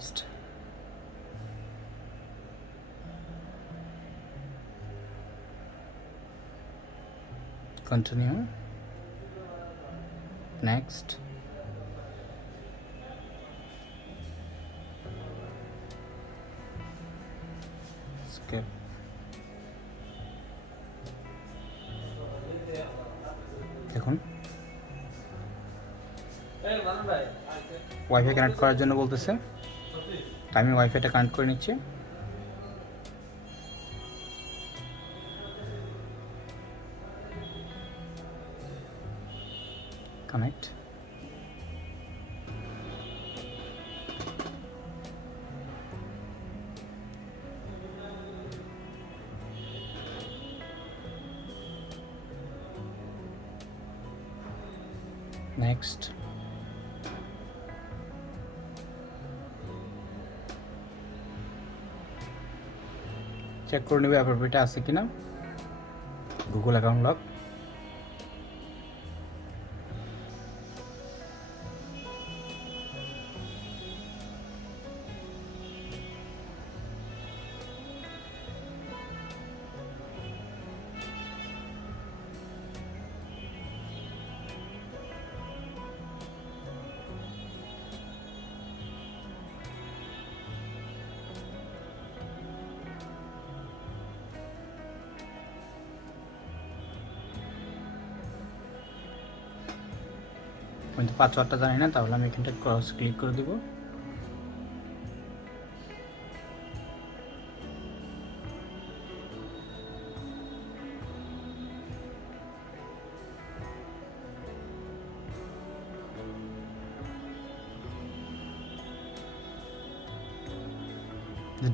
next, continue, next, skip. দেখুন wifi connect করার জন্য বলতেছে, আমি ওয়াইফাইটা কানেক্ট করে নিচ্ছি। কানেক্ট, নেক্সট, চেক করে নেবে অ্যাপ্রোপ্রিয়েট আছে কিনা। গুগল অ্যাকাউন্ট লক, কিন্তু পাসওয়ার্ডটা জানি না, তাহলে আমি এখানটা ক্রস ক্লিক করে দিব।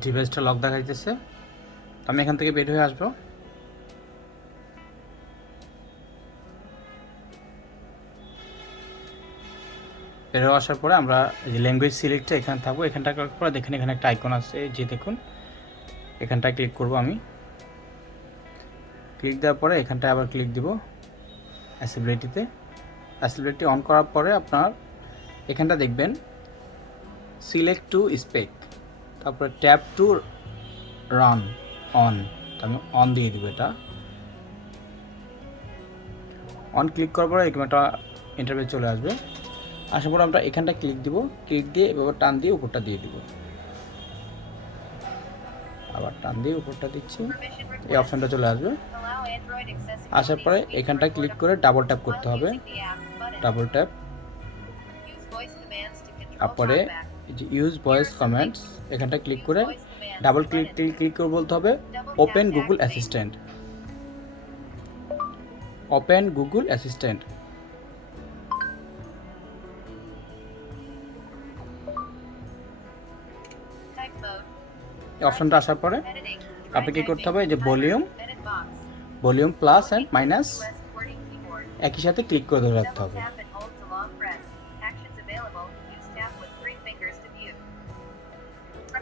ডিভাইসটা লক দেখাইতেছে, আমি এখান থেকে বের হয়ে আসবো। বের হয়ে আসার পরে আমরা এই যে ল্যাঙ্গুয়েজ সিলেক্টটা এখানে থাকবো, এখানটা করার পরে দেখেন এখানে একটা আইকন আছে, যে দেখুন এখানটায় ক্লিক করব। আমি ক্লিক দেওয়ার পরে এখানটায় আবার ক্লিক দিব অ্যাসেসিবিলিটিতে। অ্যাসেসিবিলিটি অন করার পরে আপনার এখানটা দেখবেন সিলেক্ট টু স্পেক, তারপরে ট্যাপ টু রান অন, আমি অন দিয়ে দিব। এটা অন ক্লিক করার পরে এরকম একটা ইন্টারফেস চলে আসবে। আসার পর আমরা এখানটা ক্লিক দিব, ক্লিক দিয়ে এভাবে টান দিয়ে উপরটা দিয়ে দিব, আবার টান দিয়ে উপরটা দিচ্ছি, এই অপশনটা চলে আসবে। আসার পরে এখানটা ক্লিক করে ডাবল ট্যাপ করতে হবে, ডাবল ট্যাপ। তারপরে যে ইউজ ভয়েস কমেন্টস এখানটা ক্লিক করে ডাবল ক্লিক করে বলতে হবে open Google assistant, open Google assistant. এই অপশনটা আসার পরে আপনি কি করতে হবে, এই যে ভলিউম প্লাস অ্যান্ড মাইনাস একই সাথে ক্লিক করে ধরে রাখতে হবে।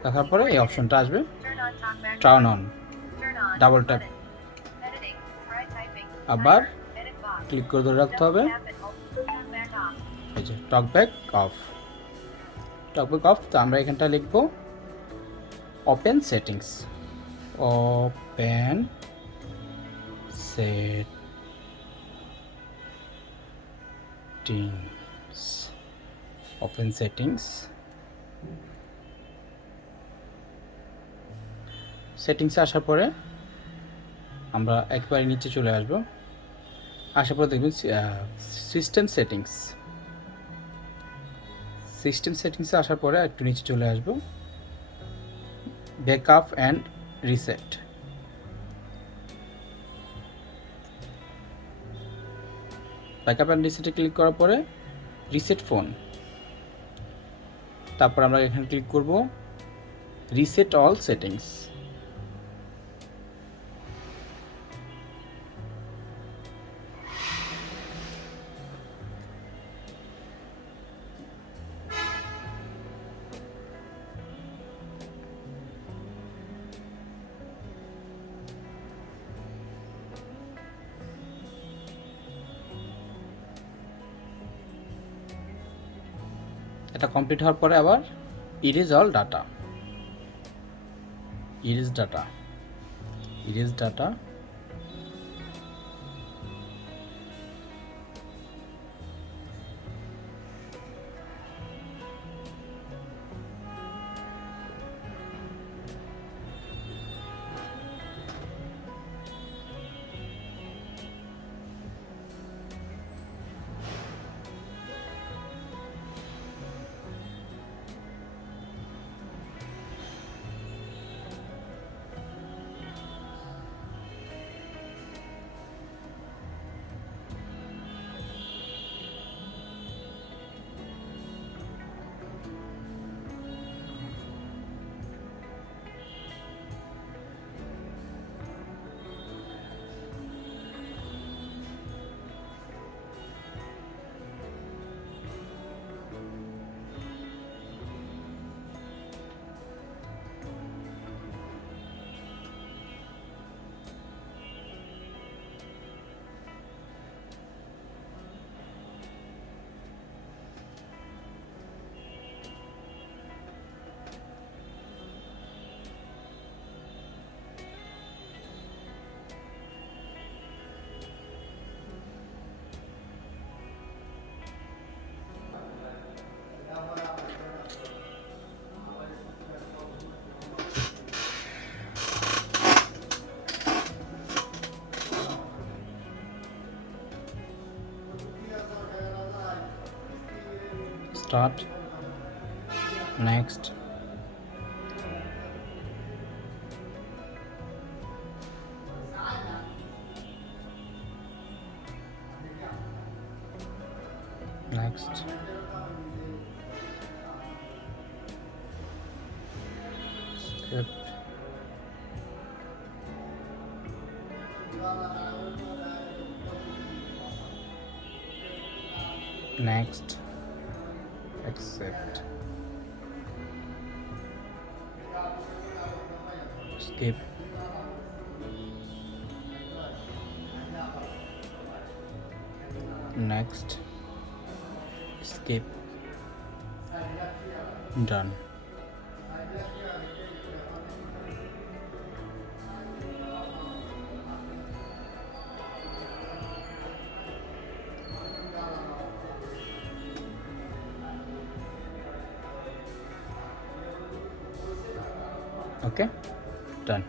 দেখার পরে এই অপশনটা আসবে টার্ন অন, ডাবল ট্যাপ, আবার ক্লিক করে ধরে রাখতে হবে। এই যে টকব্যাক অফ, টকব্যাক অফ। তো আমরা এখানটা লিখবো open settings, open settings, open settings. সেটিংসে আসার পরে আমরা একবারে নিচে চলে আসব। আসার পরে দেখবেন সিস্টেম সেটিংস, সিস্টেম সেটিংসে আসার পরে একটু নিচে চলে আসব, backup and reset. Backup and রিসেটে ক্লিক করার পরে রিসেট ফোন, তারপর আমরা এখানে ক্লিক করব রিসেট অল সেটিংস। এটা কমপ্লিট হওয়ার পরে আবার erase all data, erase data, erase data. Start. Next. Next. Skip. Next. Accept. Skip. Next. Skip. Done. Okay, done.